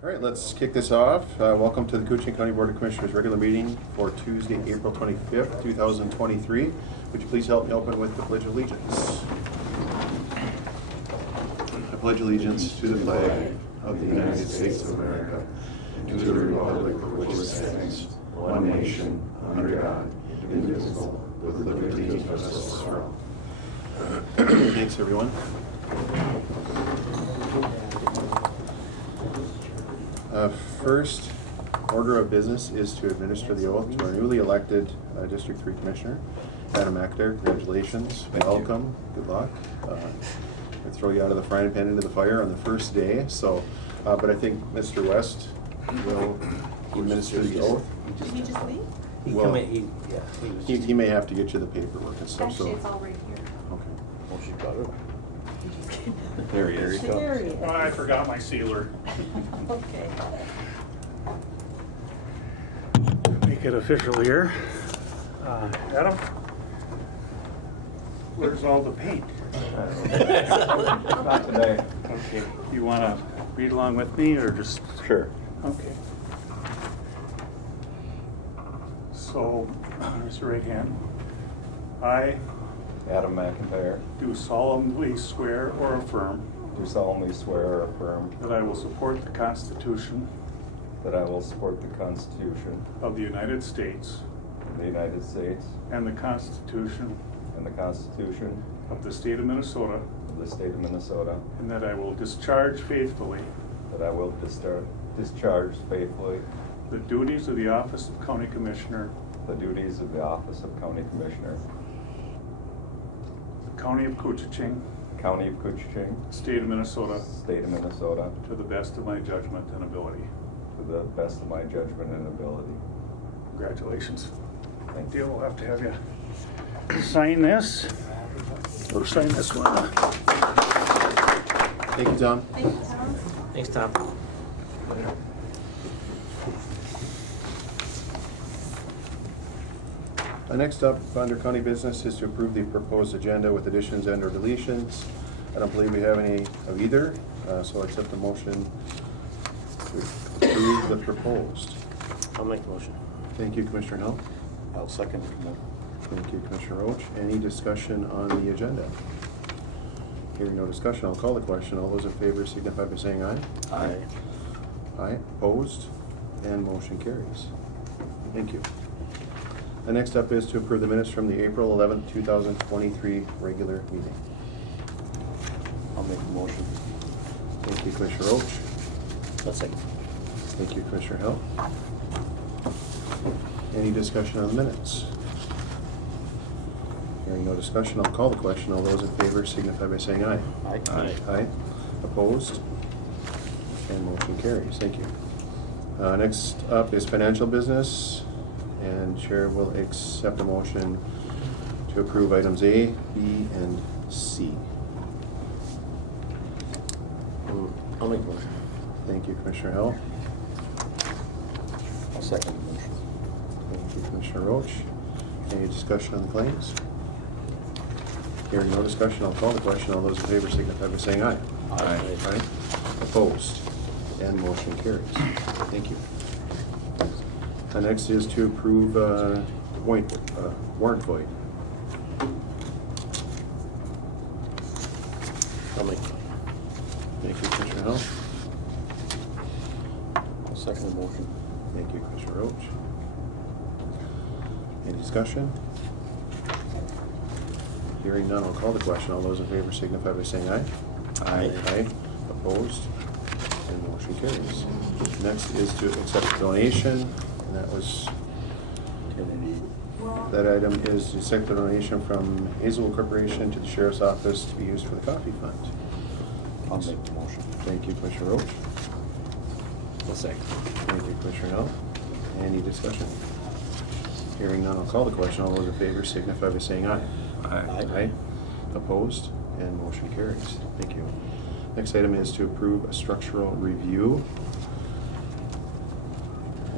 All right, let's kick this off. Welcome to the Koochiching County Board of Commissioners regular meeting for Tuesday, April 25th, 2023. Would you please help me open with the Pledge of Allegiance? I pledge allegiance to the flag of the United States of America, and to the republic for which it stands, one nation, under God, indivisible, with liberty and justice for all. Thanks, everyone. First order of business is to administer the oath to our newly elected District 3 Commissioner, Adam McIntyre. Congratulations. Welcome. Good luck. I throw you out of the frying pan into the fire on the first day. So, but I think Mr. West will administer the oath. Did he just leave? He may have to get you the paperwork and stuff. Actually, it's all right here. Okay. Well, she got it. There he is. There he is. Oh, I forgot my sealer. Okay. Make it official here. Adam, where's all the paint? Not today. Okay, you want to read along with me or just? Sure. Okay. So, raise your right hand. I Adam McIntyre, do solemnly swear or affirm do solemnly swear or affirm that I will support the Constitution that I will support the Constitution of the United States of the United States and the Constitution and the Constitution of the State of Minnesota, of the State of Minnesota, and that I will discharge faithfully that I will discharge faithfully the duties of the Office of County Commissioner, the duties of the Office of County Commissioner, County of Koochiching, County of Koochiching, State of Minnesota, State of Minnesota, to the best of my judgment and ability. to the best of my judgment and ability. Congratulations. Thank Deal, we'll have to have you sign this, or sign this one. Thank you, Tom. Thank you, Tom. Thanks, Tom. Next up, under county business, is to approve the proposed agenda with additions and or deletions. I don't believe we have any of either, so I'll accept the motion to approve the proposed. I'll make the motion. Thank you, Commissioner Hill. I'll second it. Thank you, Commissioner Roach. Any discussion on the agenda? Hearing no discussion, I'll call the question. All those in favor signify by saying aye. Aye. Aye. Opposed? And motion carries. Thank you. The next up is to approve the minutes from the April 11th, 2023 regular meeting. I'll make the motion. Thank you, Commissioner Roach. I'll second. Thank you, Commissioner Hill. Any discussion on the minutes? Hearing no discussion, I'll call the question. All those in favor signify by saying aye. Aye. Aye. Opposed? And motion carries. Thank you. Next up is financial business, and Chair will accept a motion to approve items A, B, and C. I'll make the motion. Thank you, Commissioner Hill. I'll second the motion. Thank you, Commissioner Roach. Any discussion on the claims? Hearing no discussion, I'll call the question. All those in favor signify by saying aye. Aye. Aye. Opposed? And motion carries. Thank you. Next is to approve warrant void. I'll make the motion. Thank you, Commissioner Hill. I'll second the motion. Thank you, Commissioner Roach. Any discussion? Hearing none, I'll call the question. All those in favor signify by saying aye. Aye. Aye. Opposed? And motion carries. Next is to accept a donation, and that was, that item is to accept the donation from Hazelwood Corporation to the Sheriff's Office to be used for the coffee fund. I'll make the motion. Thank you, Commissioner Roach. I'll second. Thank you, Commissioner Hill. Any discussion? Hearing none, I'll call the question. All those in favor signify by saying aye. Aye. Aye. Opposed? And motion carries. Thank you. Next item is to approve a structural review.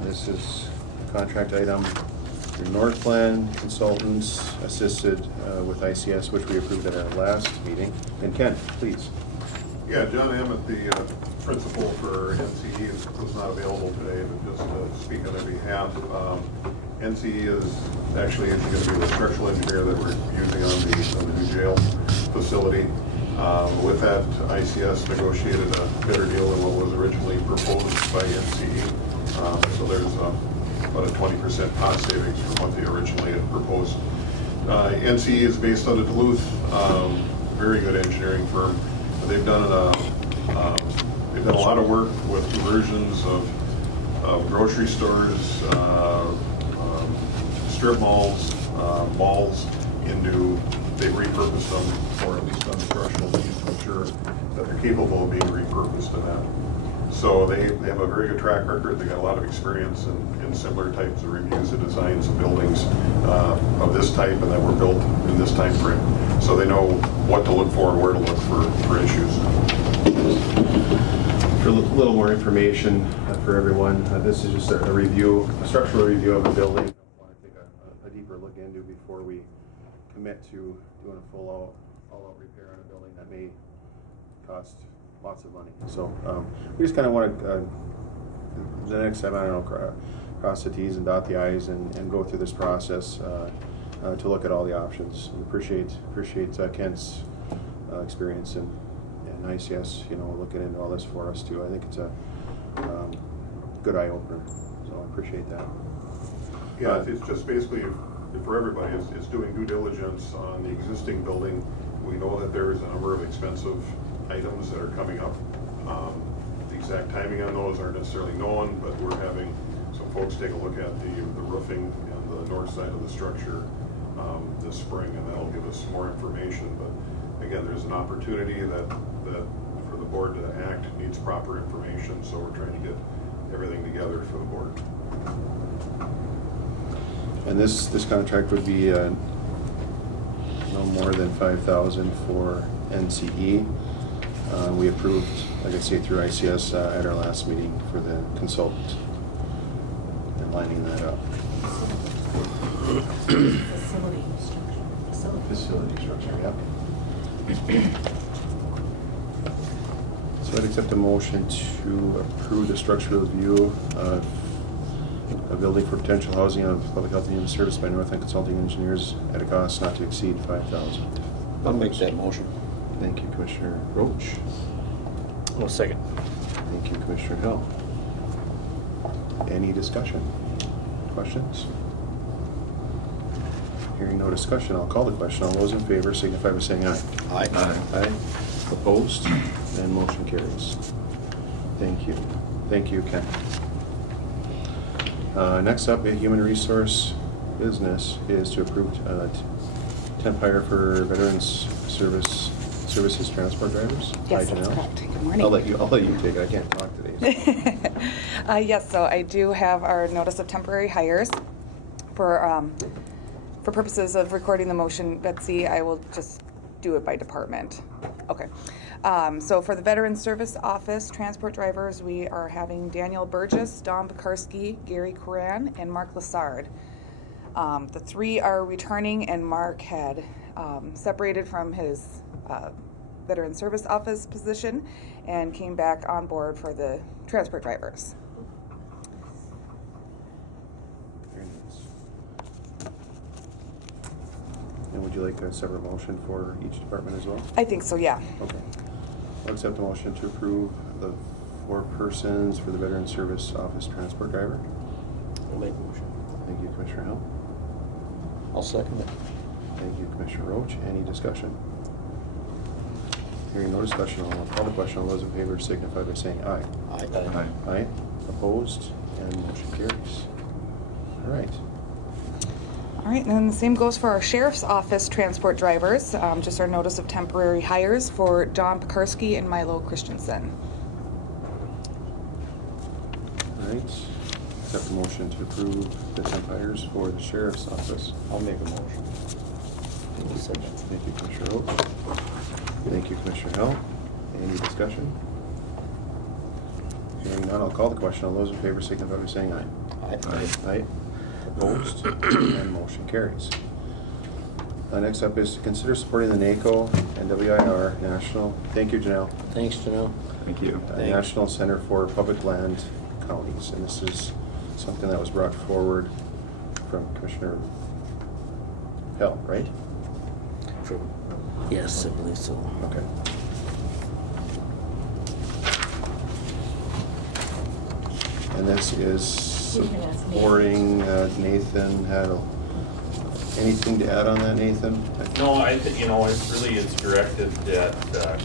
This is a contract item for Northland Consultants assisted with ICS, which we approved at our last meeting. And Ken, please. Yeah, John Emmett, the principal for NCE, is was not available today, but just to speak on their behalf, NCE is actually going to be the structural engineer that we're using on the new jail facility. With that, ICS negotiated a better deal than what was originally proposed by NCE. So there's about a 20% cost savings from what they originally had proposed. NCE is based out of Duluth, very good engineering firm. They've done a lot of work with conversions of grocery stores, strip malls, malls into, they've repurposed them, or at least done structural needs to ensure that they're capable of being repurposed in that. So they have a very good track record. They got a lot of experience in similar types of reviews and designs of buildings of this type and that were built in this time frame. So they know what to look for and where to look for issues. For a little more information for everyone, this is just a review, a structural review of a building. I want to take a deeper look into before we commit to doing a all-out repair on a building that may cost lots of money. So we just kind of want to, the next time, I don't know, cross the T's and dot the I's and go through this process to look at all the options. We appreciate Kent's experience and ICS, looking into all this for us too. I think it's a good eye opener. So I appreciate that. Yeah, it's just basically for everybody. It's doing due diligence on the existing building. We know that there is a number of expensive items that are coming up. The exact timing on those aren't necessarily known, but we're having some folks take a look at the roofing and the north side of the structure this spring, and that'll give us more information. But again, there's an opportunity that for the board to act needs proper information, so we're trying to get everything together for the board. And this contract would be no more than $5,000 for NCE. We approved, like I say, through ICS at our last meeting for the consultant and lining that up. Facility structure, yeah. So I'd accept a motion to approve the structural review of a building for potential housing of public health and human service by North End Consulting Engineers at a cost not to exceed $5,000. I'll make that motion. Thank you, Commissioner Roach. I'll second. Thank you, Commissioner Hill. Any discussion? Questions? Hearing no discussion, I'll call the question. All those in favor signify by saying aye. Aye. Aye. Opposed? And motion carries. Thank you. Thank you, Ken. Next up, a human resource business is to approve temp hire for veterans services transport drivers. Yes, Hi, that's Janelle. correct. Good morning. I'll let you take it. I can't talk today. So. Yes, so I do have our notice of temporary hires for purposes of recording the motion. Betsy, I will just do it by department. Okay. So for the Veteran Service Office transport drivers, we are having Daniel Burgess, Don Pekarski, Gary Coran, and Mark Lassard. The three are returning, and Mark had separated from his Veteran Service Office position and came back on board for the transport drivers. Very nice. And would you like a separate motion for each department as well? I think so, yeah. Okay. I'll accept the motion to approve the 4 persons for the Veteran Service Office transport driver. I'll make the motion. Thank you, Commissioner Hill. I'll second it. Thank you, Commissioner Roach. Any discussion? Hearing no discussion, I'll call the question. All those in favor signify by saying aye. Aye. Aye. Opposed? And motion carries. All right. All right, and then the same goes for our Sheriff's Office transport drivers. Just our notice of temporary hires for Don Pekarski and Milo Christensen. All right. Accept the motion to approve the temp hires for the Sheriff's Office. I'll make a motion. Thank you, Thank you, Commissioner Roach. Thank you, Commissioner Hill. Any discussion? Hearing none, I'll call the question. All those in favor signify by saying aye. Aye. Aye. Opposed? And motion carries. Next up is to consider supporting the NACO and WIR National. Thank you, Janelle. Thanks, Janelle. Thank you. Thanks. National Center for Public Land counties. And this is something that was brought forward from Commissioner Hill, right? Yes, I believe so. Okay. And this is We can ask Nathan. supporting, Nathan had anything to add on that, Nathan? No, it's directed at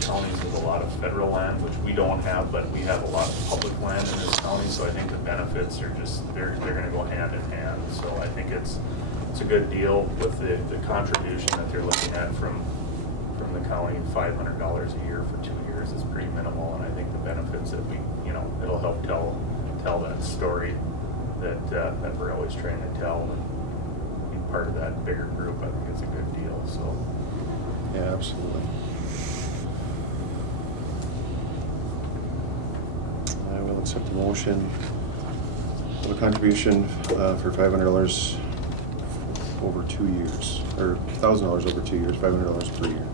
counties with a lot of federal land, which we don't have, but we have a lot of public land in this county, so I think the benefits are just, they're gonna go hand in hand. So I think it's a good deal with the contribution that they're looking at from the county, $500 a year for 2 years is pretty minimal, and I think the benefits that it'll help tell that story that we're always trying to tell, and be part of that bigger group. I think it's a good deal, so. Yeah, absolutely. I will accept the motion of a contribution for $500 over 2 years, or $1,000 over 2 years, $500 per year.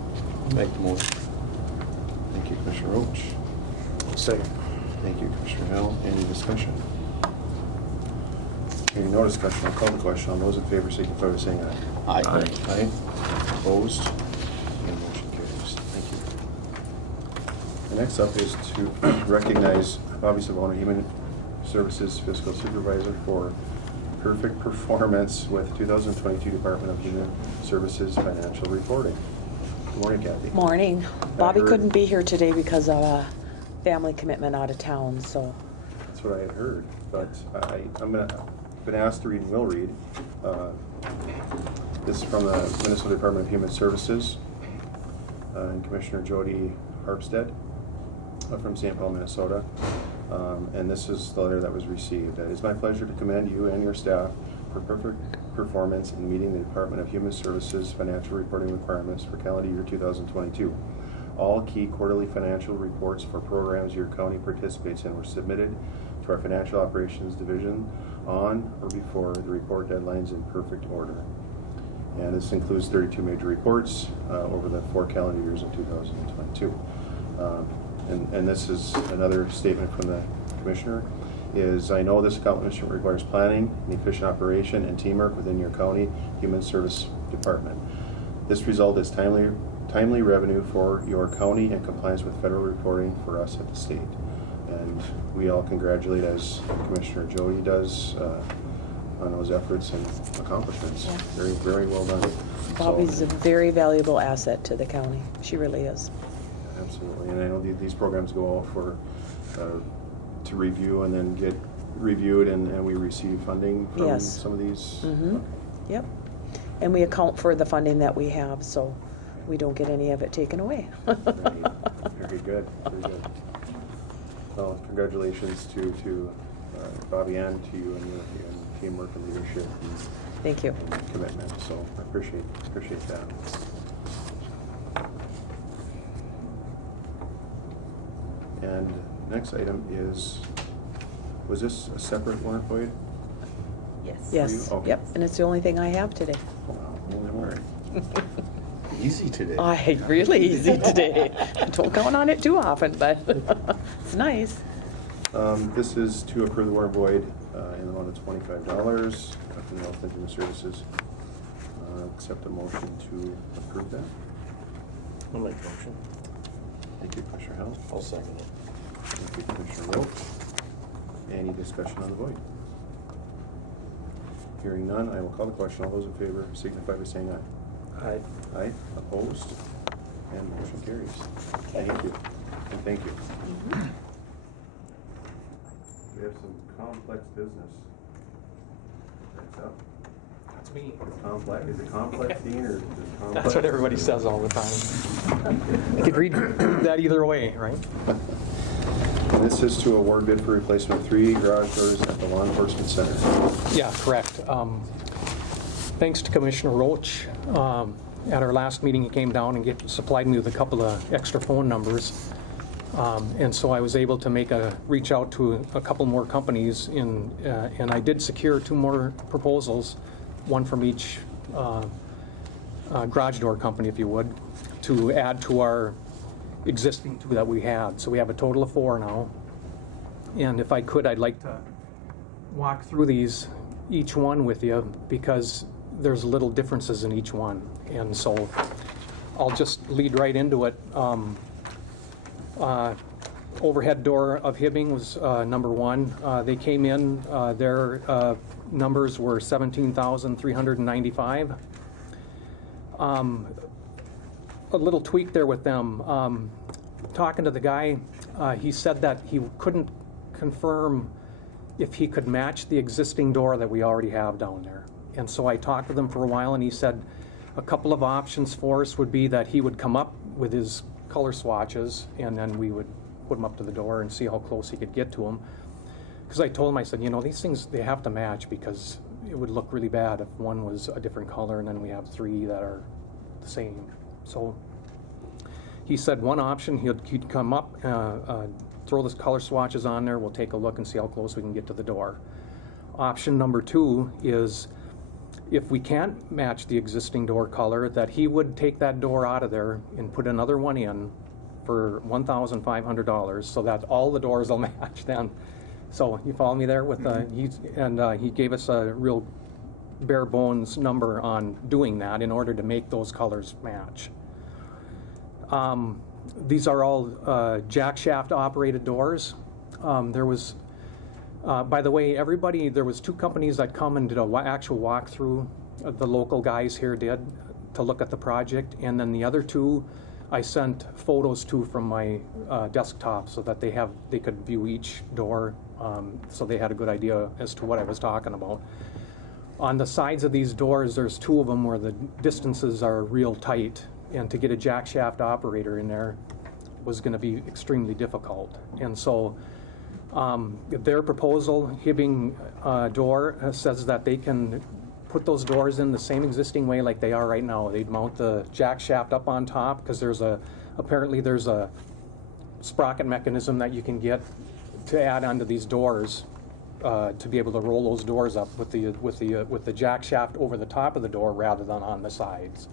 Make the motion. Thank you, Commissioner Roach. Second. Thank you, Commissioner Hill. Any discussion? Hearing no discussion, I'll call the question. All those in favor signify by saying aye. Aye. Aye. Opposed? And motion carries. Thank you. The next up is to recognize Bobby Savona, Human Services Fiscal Supervisor, for perfect performance with 2022 Department of Human Services Financial Reporting. Good morning, Kathy. Morning. Bobby heard- couldn't be here today because of a family commitment out of town, so. That's what I had heard, but I'm been asked to read and will read. This is from the Minnesota Department of Human Services and Commissioner Jody Harpstead from St. Paul, Minnesota. And this is the letter that was received. It is my pleasure to commend you and your staff for perfect performance in meeting the Department of Human Services financial reporting requirements for calendar year 2022. All key quarterly financial reports for programs your county participates in were submitted to our Financial Operations Division on or before the report deadlines in perfect order. And this includes 32 major reports over the 4 calendar years in 2022. And this is another statement from the Commissioner, is I know this accomplishment requires planning and efficient operation and teamwork within your county Human Service Department. This result is timely revenue for your county and compliance with federal reporting for us at the state. And we all congratulate, as Commissioner Jody does, on those efforts and accomplishments. Yeah. Very, very well done. Bobby's a very valuable asset to the county. She really is. Absolutely, and I know these programs go out for, to review and then get reviewed, and we receive funding from Yes. some of these. Mm-hmm. Okay. Yep. And we account for the funding that we have, so we don't get any of it taken away. Right. Very good, very good. Well, congratulations to Bobby and to you and your teamwork and leadership Thank you. and commitment, so I appreciate that. And next item is, was this a separate warrant, Boyd? Yes. Yes, Okay. yep, and it's the only thing I have today. Wow, only one. Easy today. Really easy today. Don't count on it too often, but it's nice. This is to approve the warrant void in the amount of $25 from the Health and Human Services. Accept a motion to approve that. I'll make the motion. Thank you, Commissioner Hill. I'll second it. Thank you, Commissioner Roach. Any discussion on the void? Hearing none, I will call the question. All those in favor signify by saying aye. Aye. Aye. Opposed? And motion carries. Thank you. And thank you. We have some complex business. That's up. That's me. Complex, is it complex, Dean, or is it complex? That's what everybody says all the time. You could read that either way, right? And this is to award bid for replacement of 3 garage doors at the law enforcement center. Yeah, correct. Thanks to Commissioner Roach. At our last meeting, he came down and supplied me with a couple of extra phone numbers. And so I was able to reach out to a couple more companies, and I did secure 2 more proposals, one from each garage door company, if you would, to add to our existing 2 that we had. So we have a total of 4 now. And if I could, I'd like to walk through these, each one with you, because there's little differences in each one. And so I'll just lead right into it. Overhead door of Hibbing was number one. They came in, their numbers were $17,395. A little tweak there with them. Talking to the guy, he said that he couldn't confirm if he could match the existing door that we already have down there. And so I talked with him for a while, and he said a couple of options for us would be that he would come up with his color swatches, and then we would put them up to the door and see how close he could get to them. Because I told him, I said, you know, these things, they have to match, because it would look really bad if one was a different color and then we have three that are the same. So he said one option, he'd come up, throw the color swatches on there, we'll take a look and see how close we can get to the door. Option number two is, if we can't match the existing door color, that he would take that door out of there and put another one in for $1,500, so that all the doors will match then. So you follow me there with he gave us a real bare bones number on doing that in order to make those colors match. These are all jack shaft operated doors. There was, by the way, there was two companies that come and did an actual walkthrough. The local guys here did, to look at the project, and then the other two I sent photos to from my desktop so that they could view each door, so they had a good idea as to what I was talking about. On the sides of these doors, there's two of them where the distances are real tight, and to get a jack shaft operator in there was going to be extremely difficult. And so their proposal, Hibbing door, says that they can put those doors in the same existing way like they are right now. They'd mount the jack shaft up on top, because apparently there's a sprocket mechanism that you can get to add onto these doors to be able to roll those doors up with the jack shaft over the top of the door rather than on the sides.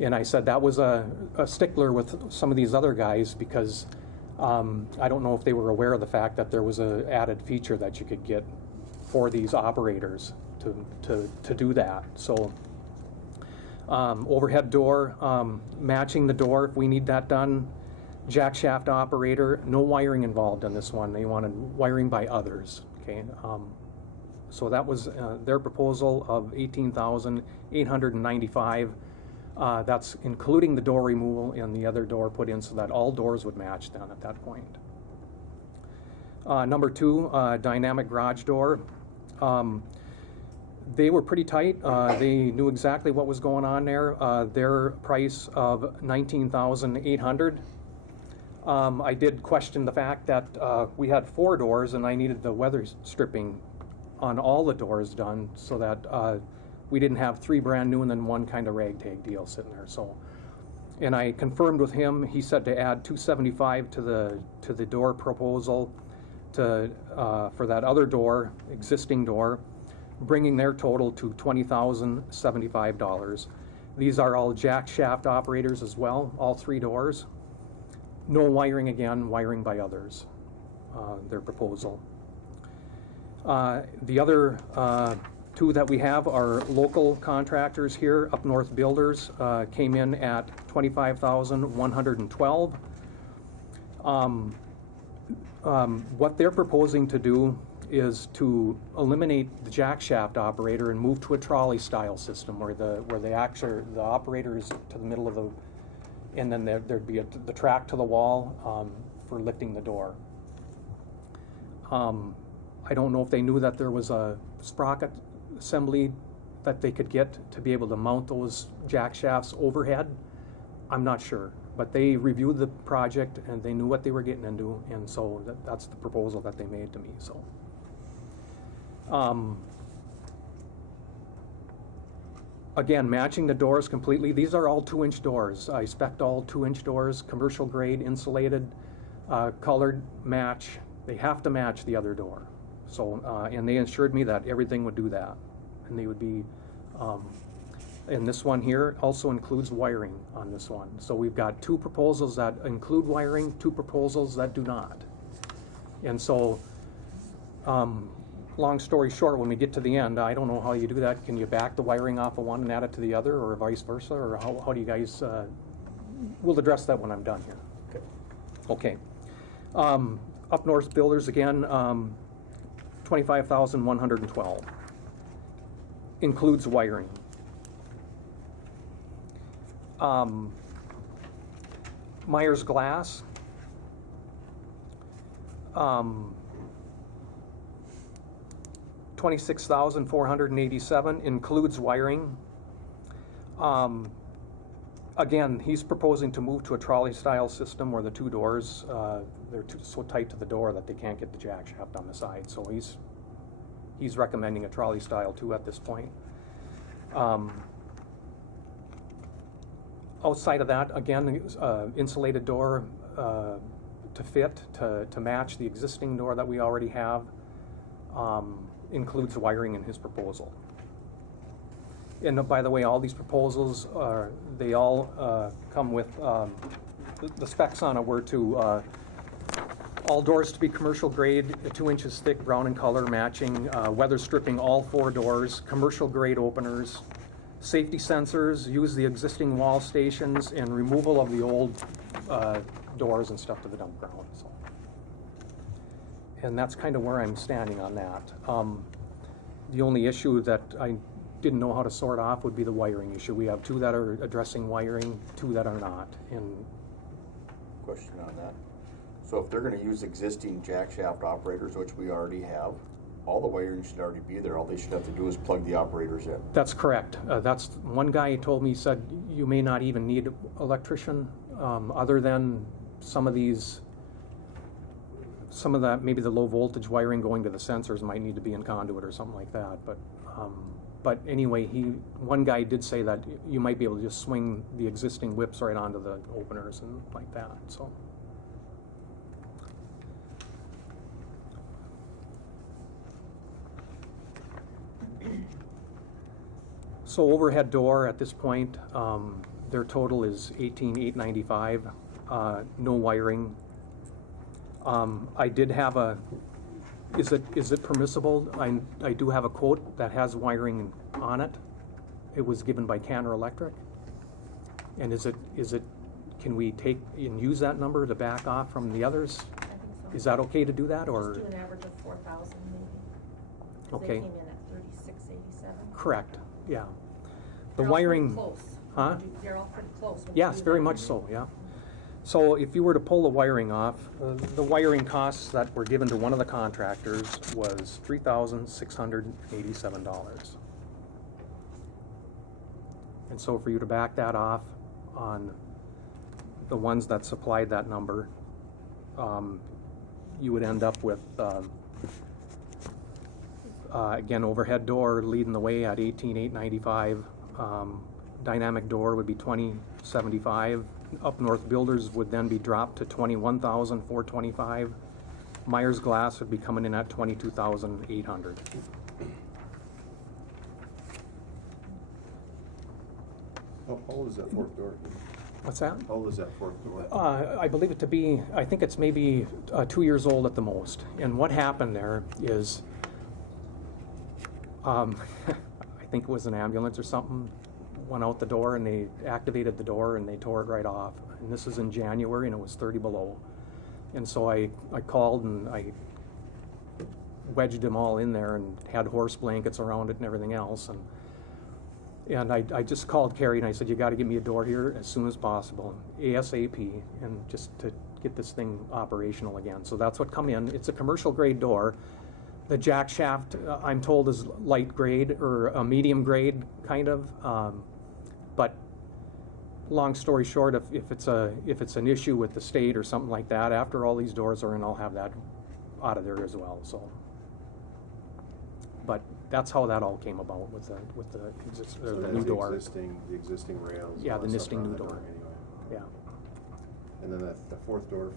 And I said that was a stickler with some of these other guys, because I don't know if they were aware of the fact that there was an added feature that you could get for these operators to do that. So overhead door, matching the door if we need that done. Jack shaft operator, no wiring involved in this one. They wanted wiring by others. Okay, so that was their proposal of $18,895. That's including the door removal and the other door put in, so that all doors would match then at that point. Number two, dynamic garage door. They were pretty tight. They knew exactly what was going on there. Their price of $19,800. I did question the fact that we had 4 doors, and I needed the weather stripping on all the doors done, so that we didn't have 3 brand new and then one kind of ragtag deal sitting there. So, and I confirmed with him. He said to add $275 to the door proposal for that other door, existing door, bringing their total to $20,075. These are all jack shaft operators as well, all 3 doors. No wiring again, wiring by others, their proposal. The other 2 that we have are local contractors here, Up North Builders, came in at $25,112. What they're proposing to do is to eliminate the jack shaft operator and move to a trolley style system where the operator is to the middle of the, and then there'd be the track to the wall for lifting the door. I don't know if they knew that there was a sprocket assembly that they could get to be able to mount those jack shafts overhead. I'm not sure, but they reviewed the project and they knew what they were getting into, and so that's the proposal that they made to me. So. Again, matching the doors completely. These are all 2-inch doors. I spec'd all 2-inch doors, commercial grade, insulated, colored, match. They have to match the other door. So, and they assured me that everything would do that. And they would be, and this one here also includes wiring on this one. So we've got 2 proposals that include wiring, 2 proposals that do not. And so, long story short, when we get to the end, I don't know how you do that. Can you back the wiring off of one and add it to the other, or vice versa? Or how do you guys, we'll address that when I'm done here. Okay. Up north builders again, 25,112. Includes wiring. Myers Glass, 26,487, includes wiring. Again, he's proposing to move to a trolley-style system where the two doors, they're so tight to the door that they can't get the jack shaft on the side. So he's recommending a trolley-style too at this point. Outside of that, again, insulated door to fit, to match the existing door that we already have, includes wiring in his proposal. And by the way, all these proposals, they all come with, the specs on it were to, all doors to be commercial grade, 2 inches thick, brown in color, matching, weather stripping all 4 doors, commercial grade openers, safety sensors, use the existing wall stations, and removal of the old doors and stuff to the dump ground. So. And that's kind of where I'm standing on that. The only issue that I didn't know how to sort off would be the wiring issue. We have 2 that are addressing wiring, 2 that are not. And Question on that. So if they're gonna use existing jack shaft operators, which we already have, all the wiring should already be there. All they should have to do is plug the operators in. that's correct. That's one guy told me, he said you may not even need an electrician, other than some of that, maybe the low voltage wiring going to the sensors might need to be in conduit or something like that. But anyway, one guy did say that you might be able to just swing the existing whips right onto the openers and like that. So overhead door at this point, their total is $18,895, no wiring. I did have is it permissible? I do have a quote that has wiring on it. It was given by Cantor Electric. And can we take and use that number to back off from the others? I think so. Is that okay to do that, or? Just do an average of 4,000 maybe. 'Cause Okay. they came in at 3687. Correct, yeah. The They're all pretty wiring. close. Huh? They're all pretty close. when you Yes, do very that. much so, yeah. So if you were to pull the wiring off, the wiring costs that were given to one of the contractors was $3,687. And so for you to back that off on the ones that supplied that number, you would end up with, again, overhead door leading the way at $18,895. Dynamic door would be $20,755. Up north builders would then be dropped to $21,425. Myers Glass would be coming in at $22,800. How old is that 4th door? What's that? How old is that 4th door? I believe it to be, I think it's maybe 2 years old at the most. And what happened there is, I think it was an ambulance or something, went out the door and they activated the door and they tore it right off. And this is in January and it was 30 below. And so I called and I wedged them all in there and had horse blankets around it and everything else. And I just called Carrie and I said, you got to get me a door here as soon as possible, ASAP, and just to get this thing operational again. So that's what come in. It's a commercial grade door. The jack shaft, I'm told, is light grade or a medium grade kind of. But long story short, if it's an issue with the state or something like that, after all these doors are in, I'll have that out of there as well. So, but that's how that all came about with the new door. The existing rails. Yeah, all the that stuff nesting around new the door. Anyway. Yeah. And then the 4th door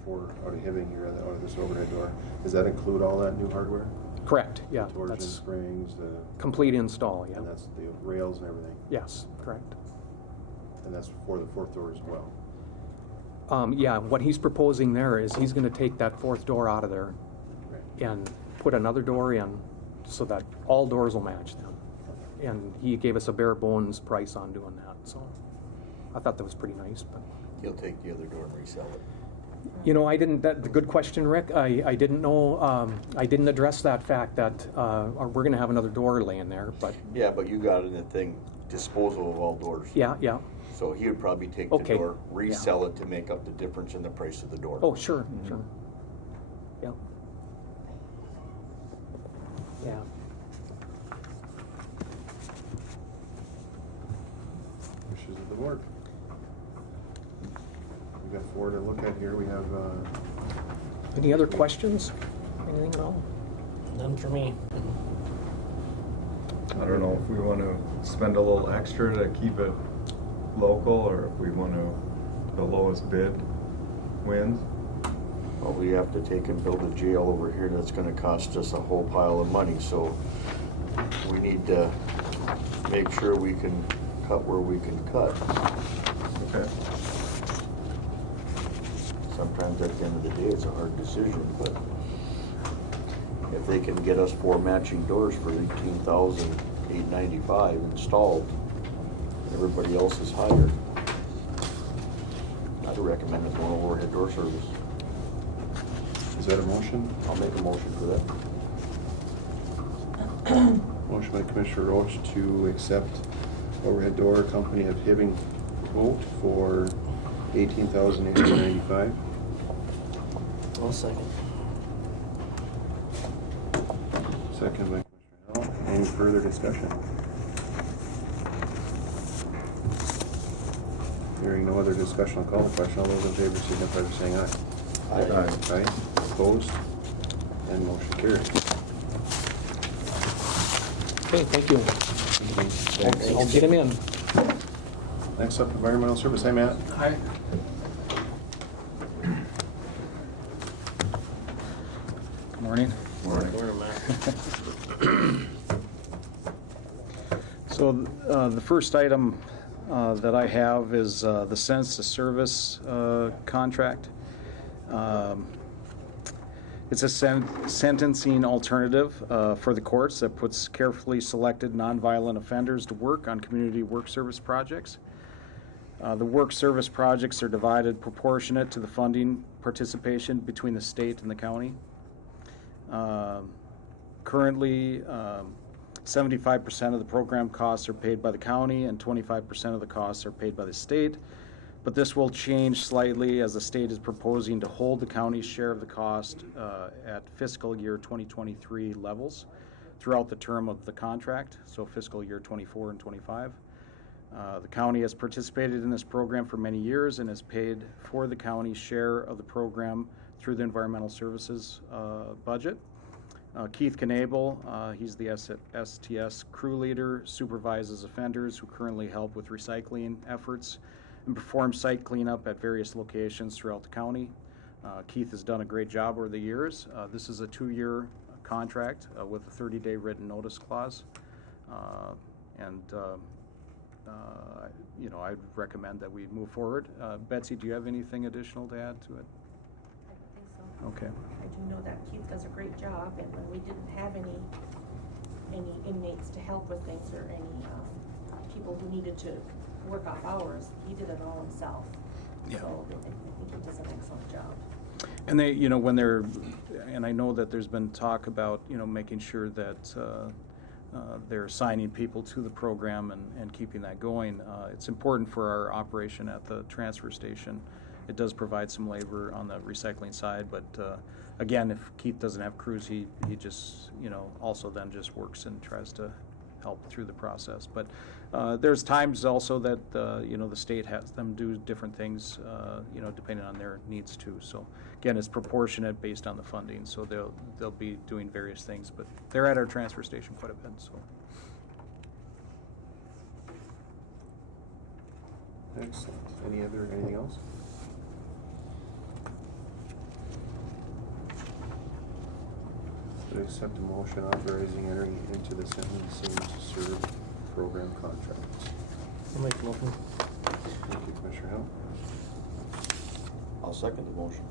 out of Hibbing here, out of this overhead door, does that include all that new hardware? Correct. Yeah. The torsion That's springs, the complete install. Yeah. and that's the rails and everything. Yes. Correct. And that's for the 4th door as well. Yeah, what he's proposing there is he's going to take that 4th door out of there and put another door in so that all doors will match them. And he gave us a bare bones price on doing that, so I thought that was pretty nice. But He'll take the other door and resell it. you know, I didn't. Good question, Rick. I didn't know. I didn't address that fact that we're going to have another door laying there. But Yeah, but you got in the thing, disposal of all doors. yeah. So he would probably take Okay. the door, resell it to make up the difference in the price of the door. Oh, sure. Yeah. Yeah. Wishes of the board. We've got 4 to look at here. We have, Any other questions? Anything at all? None for me. I don't know if we want to spend a little extra to keep it local, or if we want to, the lowest bid wins. Well, we have to take and build a jail over here that's gonna cost us a whole pile of money, so we need to make sure we can cut where we can cut. Okay. Sometimes at the end of the day, it's a hard decision, but if they can get us 4 matching doors for $18,895 installed, everybody else is higher, I'd recommend it more overhead door service. is that a motion? I'll make a motion for that. Motion by Commissioner Roach to accept overhead door company of Hibbing quote for $18,895. I'll second. Second by Commissioner Howell. Any further discussion? Hearing no other discussion, I'll call the question. All those in favor signify by saying aye. Aye. Aye. Opposed? And motion carried. Okay, thank you. I'll get him in. Next up, environmental service. Hi, Matt. Hi. Morning. So the first item that I have is the census service contract. It's a sentencing alternative for the courts that puts carefully selected nonviolent offenders to work on community work service projects. The work service projects are divided proportionate to the funding participation between the state and the county. Currently, 75% of the program costs are paid by the county and 25% of the costs are paid by the state. But this will change slightly as the state is proposing to hold the county's share of the cost at fiscal year 2023 levels throughout the term of the contract, so fiscal year 24 and 25. The county has participated in this program for many years and has paid for the county's share of the program through the environmental services budget. Keith Knable, he's the STS crew leader, supervises offenders who currently help with recycling efforts and perform site cleanup at various locations throughout the county. Keith has done a great job over the years. This is a 2-year contract with a 30-day written notice clause. You know, I'd recommend that we move forward. Betsy, do you have anything additional to add to it? I don't think so. Okay. I do know that Keith does a great job, and when we didn't have any inmates to help with things or any people who needed to work off hours, he did it all himself. Yeah. So I think he does an excellent job. And they, you know, when they're, and I know that there's been talk about, you know, making sure that they're assigning people to the program and keeping that going. It's important for our operation at the transfer station. It does provide some labor on the recycling side, but again, if Keith doesn't have crews, he just, you know, also then just works and tries to help through the process. But there's times also that, you know, the state has them do different things, you know, depending on their needs too. So again, it's proportionate based on the funding. So they'll be doing various things, but they're at our transfer station quite a bit, so. Excellent. Anything else? To accept a motion authorizing entering into the sentencing to serve program contract. I'll make a motion. Thank you, Commissioner Hill. I'll second the motion.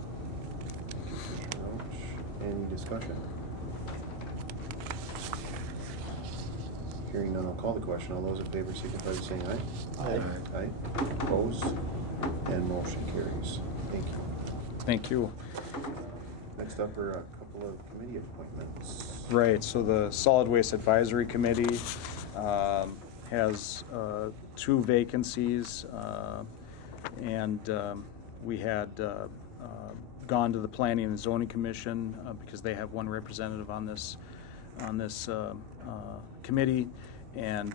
Thank you, Commissioner Roach. Any discussion? Hearing none, I'll call the question. All those in favor signify by saying aye. Aye. Aye. Opposed? And motion carries. Thank you. Thank you. Next up are a couple of committee appointments. Right, so the Solid Waste Advisory Committee has 2 vacancies, and we had gone to the Planning and Zoning Commission because they have 1 representative on this committee, and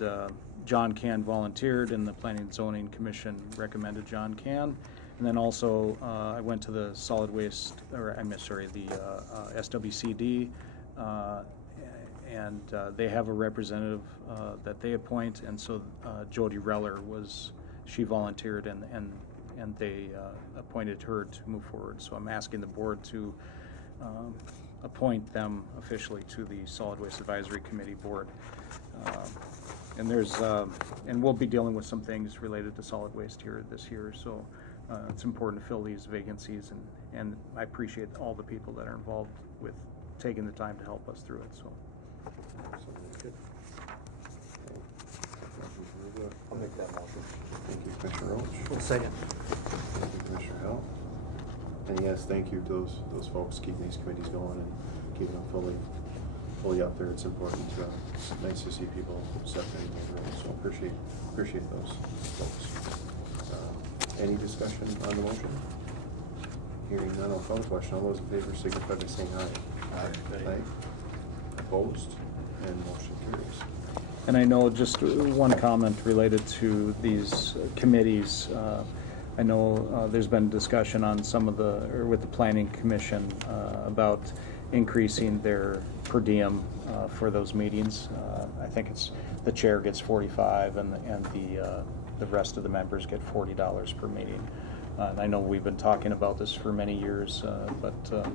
John Can volunteered, and the Planning and Zoning Commission recommended John Can. And then also, I went to the Solid Waste, or I'm sorry, the SWCD, and they have a representative that they appoint, and so Jody Reller she volunteered, and they appointed her to move forward. So I'm asking the board to appoint them officially to the Solid Waste Advisory Committee board. And and we'll be dealing with some things related to solid waste here this year, so it's important to fill these vacancies, and I appreciate all the people that are involved with taking the time to help us through it, so. Good. I'll make that motion. Thank you, Commissioner Roach. Second. Thank you, Commissioner Howell. And yes, thank you to those folks keeping these committees going and keeping them fully up there. It's important. It's nice to see people stepping in the room, so appreciate those folks. Any discussion on the motion? Hearing none, I'll call the question. All those in favor signify by saying aye. Aye. Aye. Opposed? And motion carries. And I know just one comment related to these committees. I know there's been discussion on with the Planning Commission about increasing their per diem for those meetings. I think the chair gets $45 and the rest of the members get $40 per meeting. And I know we've been talking about this for many years, but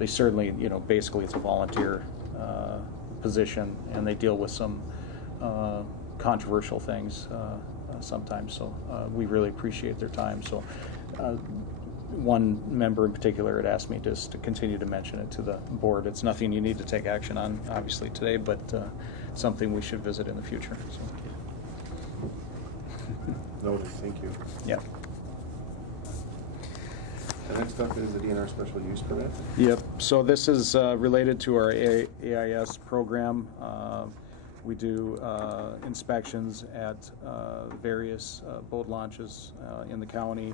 they certainly, basically it's a volunteer position, and they deal with some controversial things sometimes. So we really appreciate their time. So one member in particular had asked me just to continue to mention it to the board. It's nothing you need to take action on, obviously, today, but something we should visit in the future. So. Noted, thank you. Yep. The next up is the DNR special use permit. Yep. So this is related to our AIS program. We do inspections at various boat launches in the county.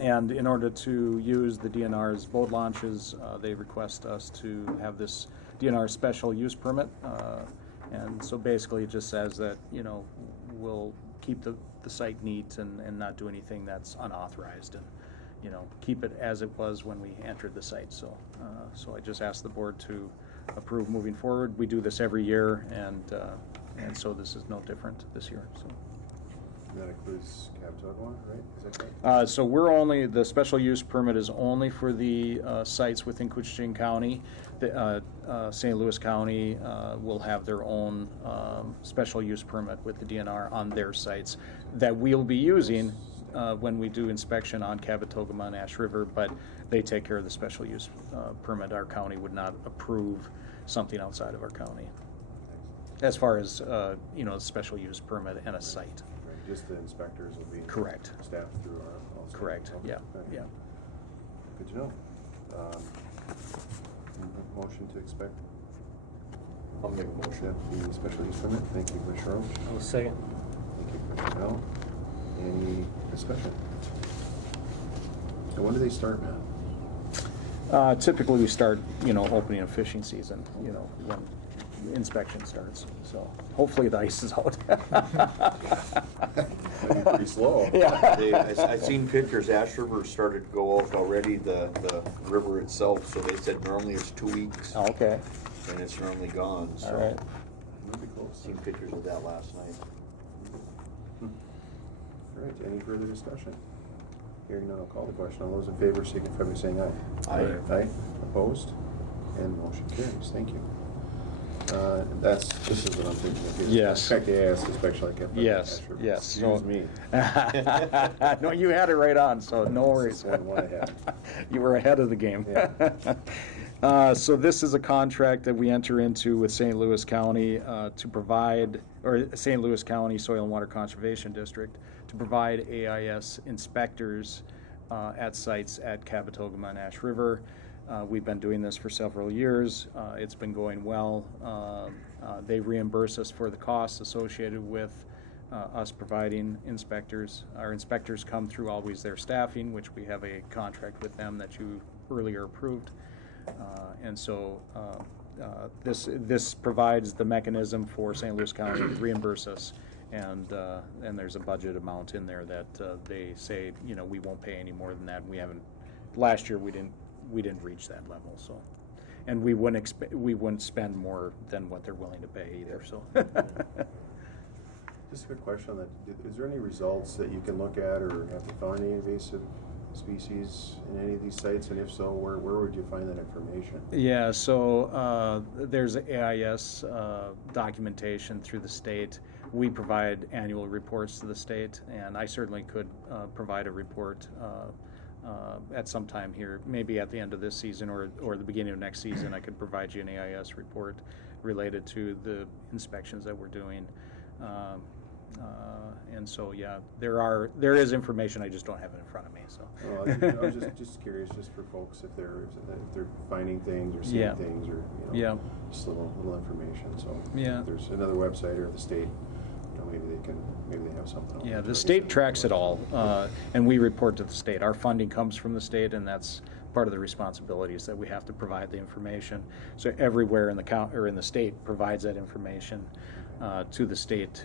And in order to use the DNR's boat launches, they request us to have this DNR special use permit. And so basically it just says that, we'll keep the site neat and not do anything that's unauthorized, and, keep it as it was when we entered the site. So I just asked the board to approve moving forward. We do this every year, and so this is no different this year. So. That includes Cabotagua, right? Is that correct? So the special use permit is only for the sites within Koochiching County. St. Louis County will have their own special use permit with the DNR on their sites that we'll be using when we do inspection on Cabotagua and Ash River, but they take care of the special use permit. Our county would not approve something outside of our county as far as special use permit and a site. Just the inspectors will be correct. Staffed through our office. Correct. Okay. Yeah. Okay. Yeah. Good to know. Motion to expect. I'll make a motion. The special use permit. Thank you, Commissioner Roach. I'll second. Thank you, Commissioner Bell. Any discussion? And when do they start, Matt? Typically, we start, opening of fishing season, when inspection starts. So hopefully the ice is out. That'd be pretty slow. Yeah. I seen pictures. Ash River started to go out already, the river itself. So they said normally it's 2 weeks, Okay. and it's normally gone. So All right. That'd be close. seen pictures of that last night. All right, any further discussion? Hearing none, I'll call the question. All those in favor signify by saying aye. Aye. Aye. Opposed? And motion carries. Thank you. This is what I'm thinking of here. Yes. Check the AS inspection like Yes, yes. Excuse me. No, you had it right on, so no worries. Just one ahead. You were ahead of the game. Yeah. So this is a contract that we enter into with St. Louis County to provide, or St. Louis County Soil and Water Conservation District, to provide AIS inspectors at sites at Cabotogama and Ash River. We've been doing this for several years. It's been going well. They reimburse us for the costs associated with us providing inspectors. Our inspectors come through always their staffing, which we have a contract with them that you earlier approved. And so this provides the mechanism for St. Louis County to reimburse us, and there's a budget amount in there that they say, you know, we won't pay any more than that. We haven't. Last year we didn't reach that level, so, and we wouldn't spend more than what they're willing to pay either. So. Just a quick question on that. Is there any results that you can look at, or have you found any invasive species in any of these sites? And if so, where would you find that information? Yeah, so there's AIS documentation through the state. We provide annual reports to the state, and I certainly could provide a report at some time here, maybe at the end of this season or the beginning of next season. I could provide you an AIS report related to the inspections that we're doing. And so, yeah, there is information. I just don't have it in front of me. So. Well, I was just curious, just for folks, if they're finding things or seeing things, or just a little information. So if there's another website or the state, maybe they have something. Yeah, the state tracks it all, and we report to the state. Our funding comes from the state, and that's part of the responsibilities that we have to provide the information. So everywhere in the county or in the state provides that information to the state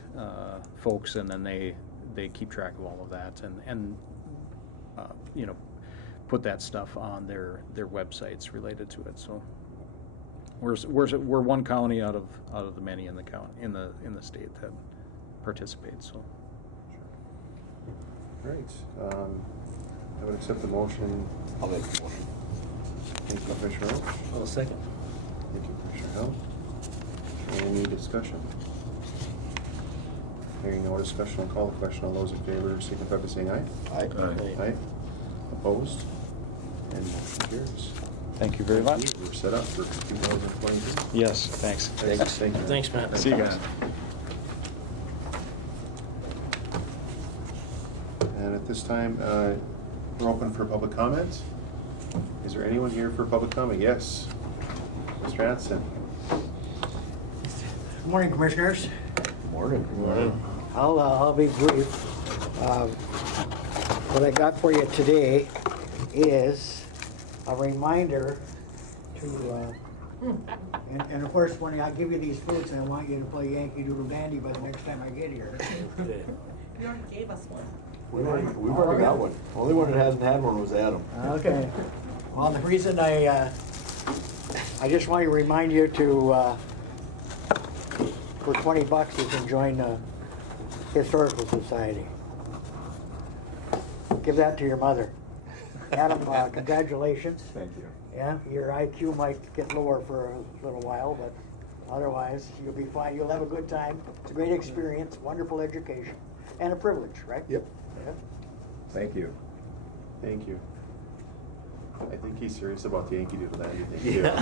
folks, and then they keep track of all of that and put that stuff on their websites related to it. So we're one county out of the many in the county in the state that participates. So. Right. I would accept the motion. I'll make the motion. Thank you, Commissioner Roach. I'll second. Thank you, Commissioner Hill. Any discussion? Hearing no discussion, I'll call the question. All those in favor signify by saying aye. Aye. Aye. Opposed? And motion carries. Thank you very much. We're set up for 2022. Yes, thanks. Thank you. Thanks, Matt. See you guys. And at this time, we're open for public comment. Is there anyone here for public comment? Yes. Mr. Hanson. Good morning, Commissioners. Morning. I'll be brief. What I got for you today is a reminder to, and of course, when I give you these fruits, I want you to play Yankee Doodle Dandy by the next time I get here. You already gave us one. We've already got one. Only one that hasn't had one was Adam. Okay. Well, the reason I just want to remind you to, for $20, you can join the Historical Society. Give that to your mother. Adam, congratulations. Thank you. Yeah, your IQ might get lower for a little while, but otherwise you'll be fine. You'll have a good time. It's a great experience, wonderful education, and a privilege, right? Yep. Yeah. Thank you. Thank you. I think he's serious about the Yankee Doodle Dandy thing. Yeah.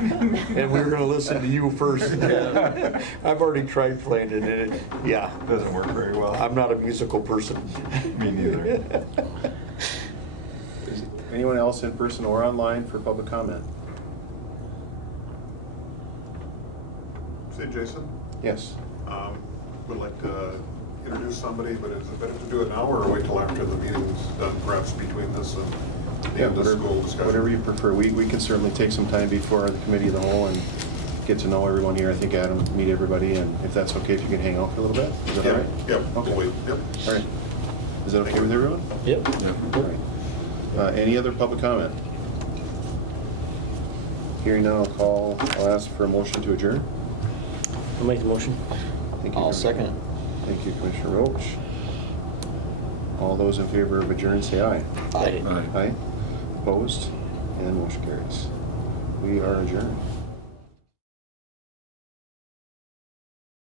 And we were gonna listen to you first. I've already tried playing it, and it Doesn't work very well. I'm not a musical person. Me neither. Is anyone else in person or online for public comment? Say, Jason, Yes. would like to introduce somebody, but is it better to do it now or wait till after the meeting's done, perhaps between this and the end of school discussion? Whatever you prefer. We can certainly take some time before the committee of the whole and get to know everyone here. I think Adam, meet everybody, and if that's okay, if you can hang out for a little bit. Is that all right? Yep. Okay. Wait. Yep. All right. Is that okay with everyone? Yep. All right. Any other public comment? Hearing none, I'll ask for a motion to adjourn. I'll make the motion. Thank you. I'll second it. Thank you, Commissioner Roach. All those in favor of adjourn, say aye. Aye. Aye. Opposed? And motion carries. We are adjourned.